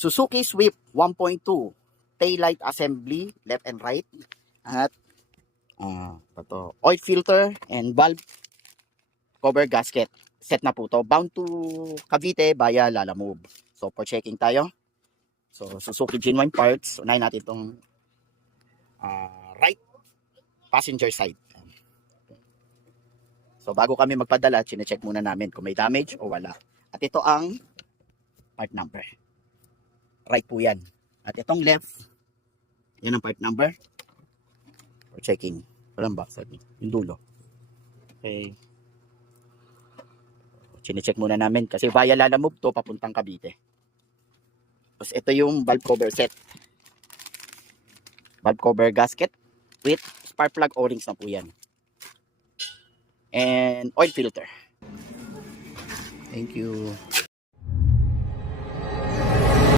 Suzuki Swift 1.2 taillight assembly, left and right. At ito, oil filter and valve cover gasket. Set na po to. Bound to Cavite via Lalamove. So, for checking tayo. So, Suzuki genuine parts. Unahin natin itong right passenger side. So, bago kami magpadala, chinecheck muna namin kung may damage o wala. At ito ang part number. Right po yan. At itong left, yan ang part number. For checking. Walang backside. Yung dulo. Okay. Chinecheck muna namin kasi via Lalamove to papuntang Cavite. Tapos ito yung valve cover set. Valve cover gasket with spark plug O-rings na po yan. And oil filter. Thank you.